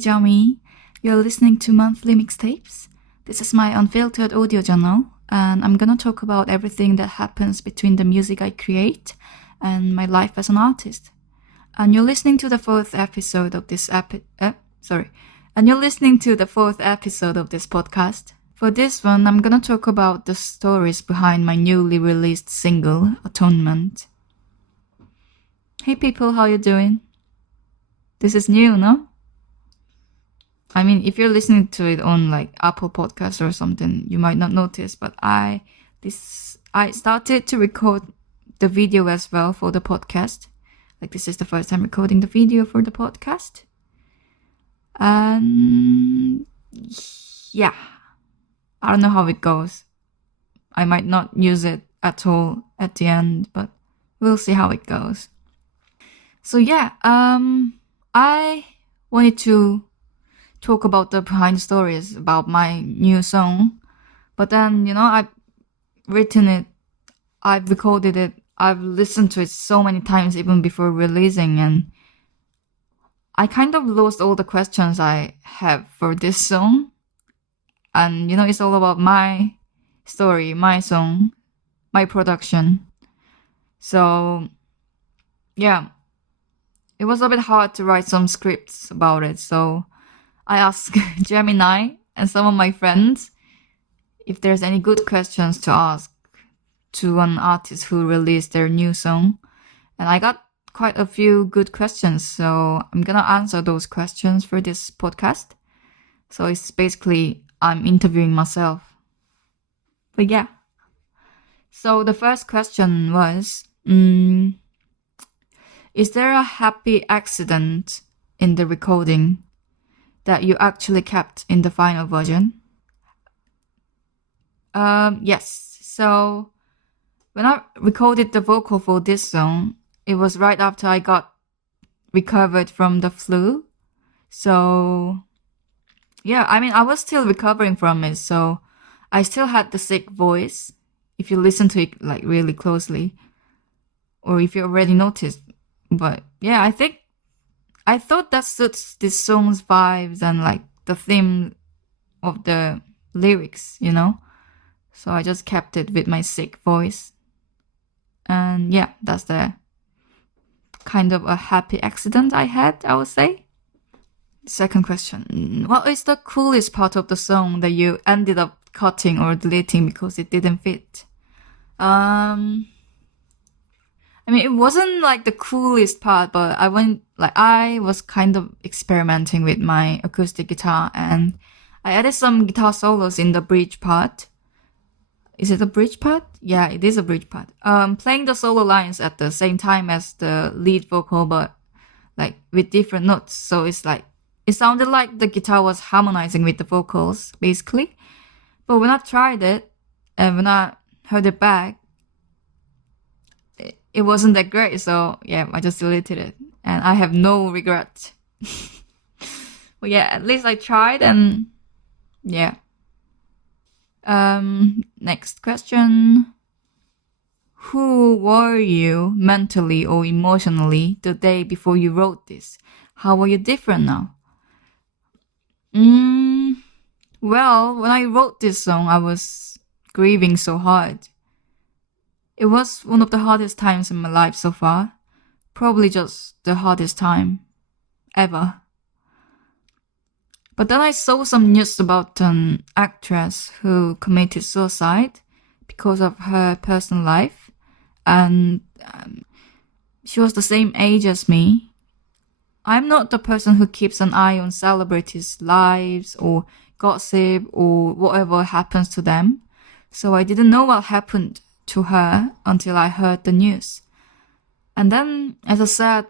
JEOMY. You're listening to Monthly Mixtapes. This is my unfiltered audio journal, and I'm gonna talk about everything that happens between the music I create and my life as an artist. And you're listening to the fourth episode of this podcast. For this one, I'm gonna talk about the stories behind my newly released single, Atonement. Hey people, how you doing? This is new, no? I mean, if you're listening to it on like Apple Podcasts or something, you might not notice, but I started to record the video as well for the podcast. Like, this is the first time recording the video for the podcast. And yeah, I don't know how it goes. I might not use it at all at the end, but we'll see how it goes. So yeah, I wanted to talk about the behind stories about my new song, but then, I've written it, I've recorded it, I've listened to it so many times even before releasing, and I kind of lost all the questions I have for this song. And it's all about my story, my song, my production. So yeah, it was a bit hard to write some scripts about it, so I asked Gemini and some of my friends if there's any good questions to ask to an artist who released their new song. And I got quite a few good questions, so I'm gonna answer those questions for this podcast. So it's basically I'm interviewing myself. But yeah. So the first question was, is there a happy accident in the recording that you actually kept in the final version? Yes. So when I recorded the vocal for this song, it was right after I got recovered from the flu. So yeah, I mean, I was still recovering from it, so I still had the sick voice, if you listen to it like really closely, or if you already noticed. But yeah, I thought that suits this song's vibes and like the theme of the lyrics, So I just kept it with my sick voice. And yeah, that's the kind of a happy accident I had, I would say. Second question. What is the coolest part of the song that you ended up cutting or deleting because it didn't fit? I mean, it wasn't like the coolest part, but I was kind of experimenting with my acoustic guitar, and I added some guitar solos in the bridge part. Is it a bridge part? Yeah, it is a bridge part. Playing the solo lines at the same time as the lead vocal, but like with different notes. So it sounded like the guitar was harmonizing with the vocals, basically. But when I tried it, and when I heard it back, it wasn't that great, so yeah, I just deleted it. And I have no regret. But yeah, at least I tried, and yeah. Next question. Who were you mentally or emotionally the day before you wrote this? How are you different now? Well, when I wrote this song, I was grieving so hard. It was one of the hardest times in my life so far. Probably just the hardest time ever. But then I saw some news about an actress who committed suicide because of her personal life. And she was the same age as me. I'm not the person who keeps an eye on celebrities' lives or gossip or whatever happens to them. So I didn't know what happened to her until I heard the news. And then, as I said,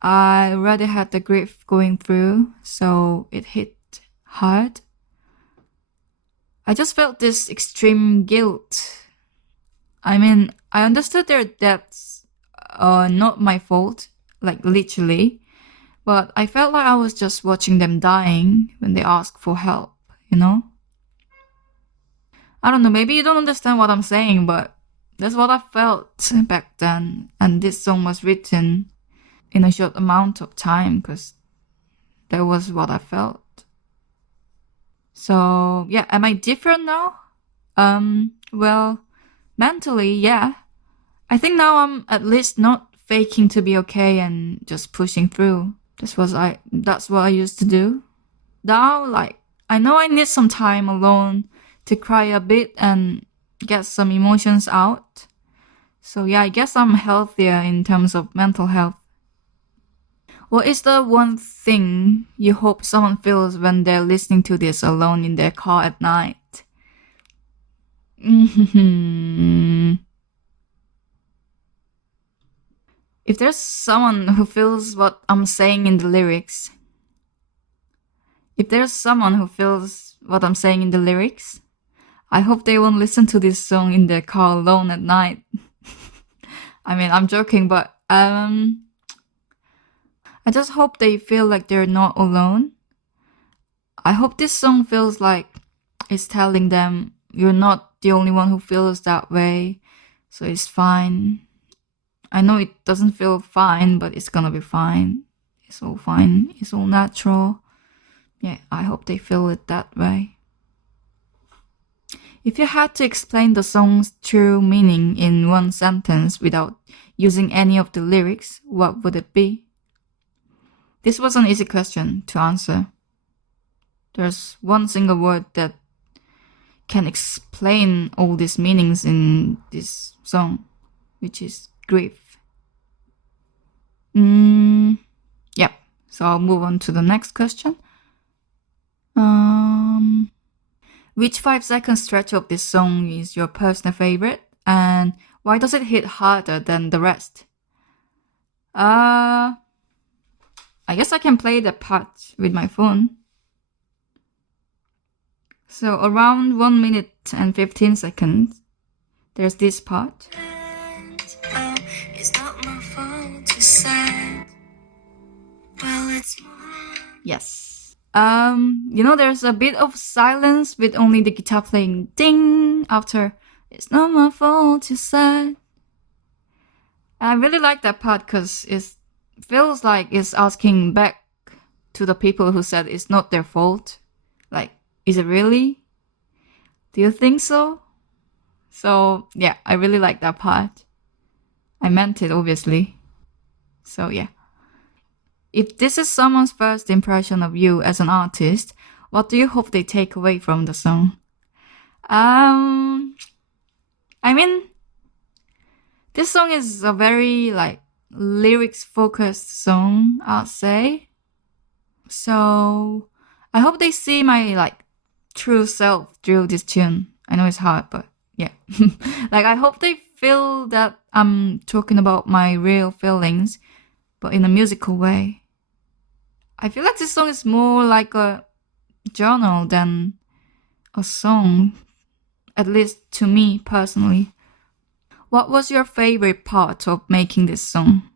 I already had the grief going through, so it hit hard. I just felt this extreme guilt. I mean, I understood their deaths are not my fault, like literally, but I felt like I was just watching them dying when they asked for help, I don't know, maybe you don't understand what I'm saying, but that's what I felt back then. And this song was written in a short amount of time because that was what I felt. So yeah, am I different now? Well, mentally, yeah. I think now I'm at least not faking to be okay and just pushing through. That's what I used to do. Now, like, I know I need some time alone to cry a bit and get some emotions out. So yeah, I guess I'm healthier in terms of mental health. What is the one thing you hope someone feels when they're listening to this alone in their car at night? If there's someone who feels what I'm saying in the lyrics, I hope they won't listen to this song in their car alone at night. I mean, I'm joking, but I just hope they feel like they're not alone. I hope this song feels like it's telling them you're not the only one who feels that way, so it's fine. I know it doesn't feel fine, but it's gonna be fine. It's all fine. It's all natural. Yeah, I hope they feel it that way. If you had to explain the song's true meaning in one sentence without using any of the lyrics, what would it be? This was an easy question to answer. There's one single word that can explain all these meanings in this song, which is grief. Yep. So I'll move on to the next question. Which 5-second stretch of this song is your personal favorite, and why does it hit harder than the rest? I guess I can play the part with my phone. So around 1 minute and 15 seconds, there's this part. Yes. There's a bit of silence with only the guitar playing ding after "It's not my fault you said." And I really like that part because it feels like it's asking back to the people who said it's not their fault. Like, is it really? Do you think so? So yeah, I really like that part. I meant it, obviously. So yeah. If this is someone's first impression of you as an artist, what do you hope they take away from the song? I mean, this song is a very lyrics focused song, I'd say. So I hope they see my true self through this tune. I know it's hard, but yeah. I hope they feel that I'm talking about my real feelings, but in a musical way. I feel like this song is more like a journal than a song, at least to me personally. What was your favorite part of making this song?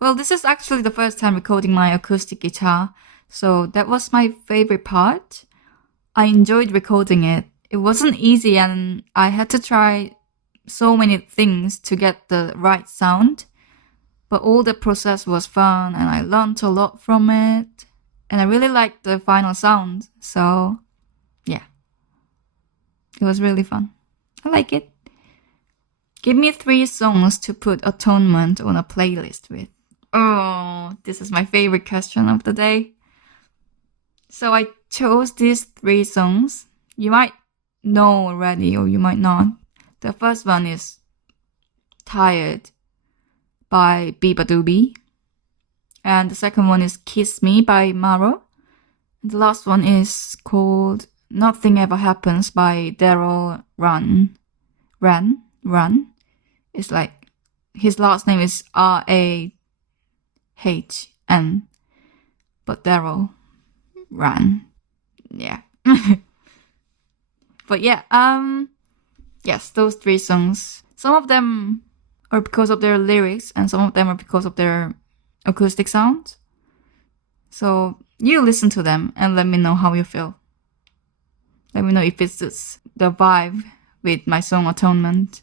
Well, this is actually the first time recording my acoustic guitar, so that was my favorite part. I enjoyed recording it. It wasn't easy and I had to try so many things to get the right sound. But all the process was fun and I learned a lot from it. And I really liked the final sound. So, yeah. It was really fun. I like it. Give me 3 songs to put Atonement on a playlist with. Oh, this is my favorite question of the day. So I chose these 3 songs. You might know already or you might not. The first one is Tired by Bibadoobie. And the second one is Kiss Me by Maro. And the last one is called Nothing Ever Happens by Daryl Run. It's like his last name is Rahn. But Daryl Run. Yeah. But yeah, yes, those 3 songs. Some of them are because of their lyrics and some of them are because of their acoustic sound. So you listen to them and let me know how you feel. Let me know if it suits the vibe with my song Atonement.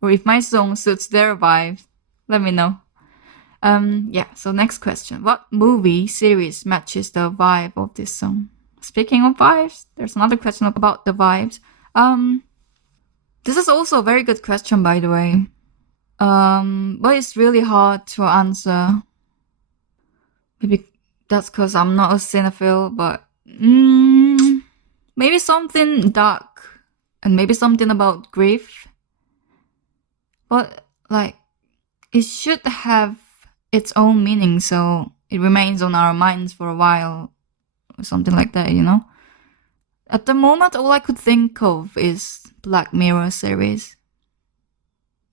Or if my song suits their vibe, let me know. Yeah, so next question. What movie series matches the vibe of this song? Speaking of vibes, there's another question about the vibes. This is also a very good question, by the way. But it's really hard to answer. Maybe that's because I'm not a cinephile, but maybe something dark and maybe something about grief. But like, it should have its own meaning, so it remains on our minds for a while, or something like that, you know? At the moment, all I could think of is Black Mirror series.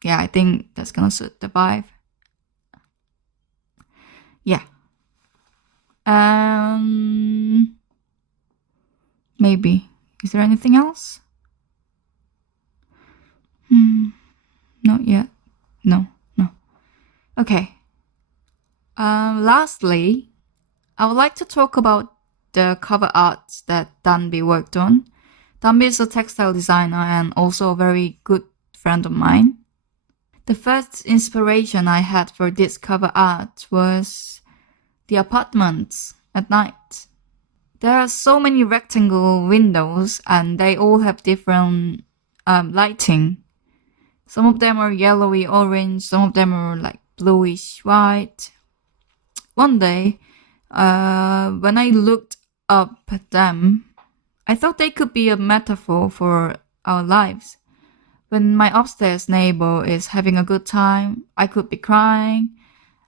Yeah, I think that's gonna suit the vibe. Yeah. Maybe. Is there anything else? Not yet. No. Okay. Lastly, I would like to talk about the cover art that Danby worked on. Danby is a textile designer and also a very good friend of mine. The first inspiration I had for this cover art was the apartments at night. There are so many rectangle windows and they all have different lighting. Some of them are yellowy orange, some of them are like bluish white. One day, when I looked up at them, I thought they could be a metaphor for our lives. When my upstairs neighbor is having a good time, I could be crying.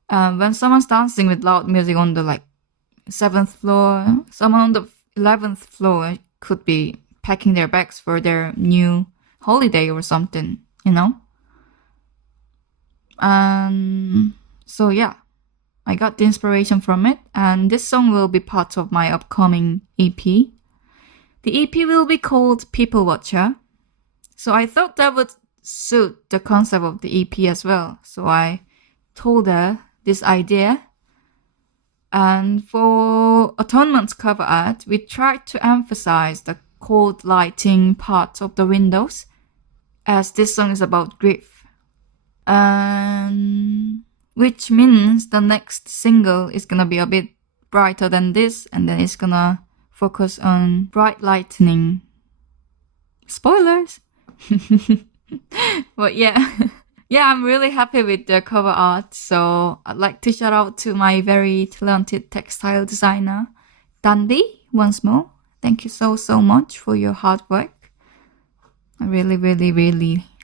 When someone's dancing with loud music on the 7th floor, someone on the 11th floor could be packing their bags for their new holiday or something, you know? So yeah, I got the inspiration from it, and this song will be part of my upcoming EP. The EP will be called People Watcher. So I thought that would suit the concept of the EP as well. So I told her this idea. And for Atonement's cover art, we tried to emphasize the cold lighting part of the windows, as this song is about grief. Which means the next single is gonna be a bit brighter than this, and then it's gonna focus on bright lightning. Spoilers! But yeah. Yeah, I'm really happy with the cover art, so I'd like to shout out to my very talented textile designer, Danby, once more. Thank you so much for your hard work. I really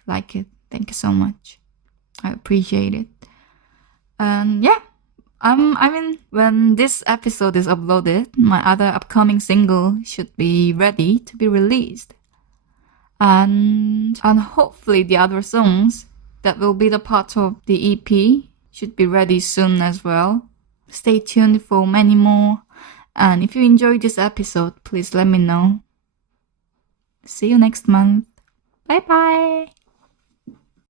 like it. Thank you so much. I appreciate it. And yeah, when this episode is uploaded, my other upcoming single should be ready to be released. And hopefully the other songs that will be the part of the EP should be ready soon as well. Stay tuned for many more. And if you enjoyed this episode, please let me know. See you next month. Bye bye.